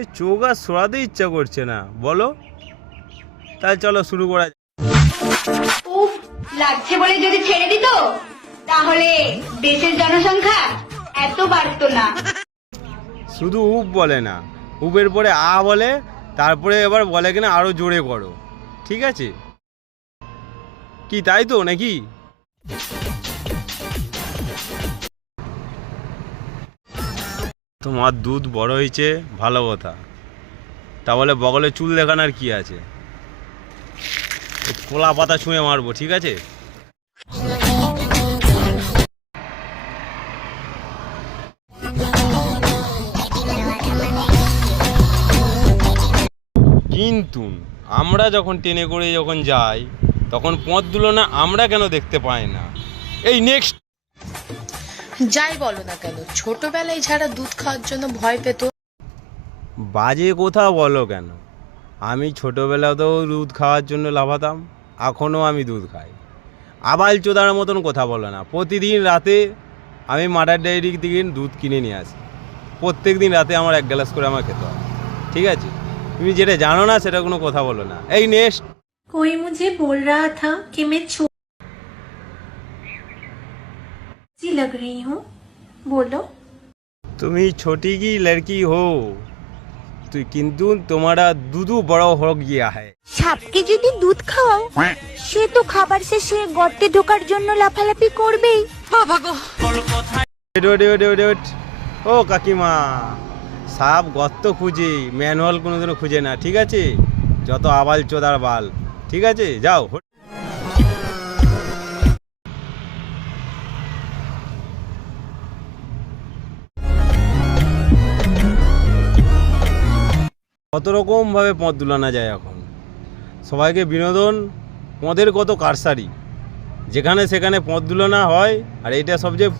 এই চোখ আর সরাতে ইচ্ছা করছে না, বলো? তাই চলো শুরু করা যাক। উফ, লাগছে বলে যদি ছেড়ে দিত তাহলে দেশের জনসংখ্যা এত বাড়তো না। শুধু উপ বলে না, উপের পরে আ বলে, তারপরে এবার বলে কিনা আরো জোরে করো, ঠিক আছে? কি তাই তো নাকি? তোমার দুধ বড় হয়েছে, ভালো কথা। তা বলে বগলে চুল দেখানোর কি আছে? কোলা পাতা ছুঁয়ে মারবো, ঠিক আছে? কিন্তু আমরা যখন ট্রেনে করে যখন যাই তখন পথগুলো না আমরা কেন দেখতে পাই না? এই নেক্সট যাই বলো না কেন, ছোটবেলায় যারা দুধ খাওয়ার জন্য ভয় পেত, বাজে কথা বলো কেন? আমি ছোটোবেলাতেও দুধ খাওয়ার জন্য লাফাতাম, এখনও আমি দুধ খাই। আবাল চোদার মতন কথা বলো না। প্রতিদিন রাতে আমি মাদার ডেয়ারি থেকে দুধ কিনে নিয়ে আসি। প্রত্যেক দিন রাতে আমার 1 গ্লাস করে আমার খেতে হয়, ঠিক আছে? তুমি যেটা জানো না সেটা কোনো কথা বলো না। এই নেক্সট। कोई मुझे बोल रहा था कि मैं छोटी लग रही हूँ, बोलो। তুমি छोटी की लड़की हो তুই, কিন্তু তোমারা দুধু বড় हो गया है। সাপকে যদি দুধ খাওয়াও সে তো খাবার শেষে গর্তে ঢোকার জন্য লাফালাফি করবেই। ও কাকিমা, সাপ গর্ত খুঁজে, ম্যানুয়াল কোনোদিনও খুঁজে না, ঠিক আছে? যত আবাল চোদার বাল, ঠিক আছে? যাও। কত রকম ভাবে পথ দুলানো যায় এখন, সবাইকে বিনোদন। পদের কত কারসারি, যেখানে সেখানে পথ দুলানো হয়, আর এটা সবচেয়ে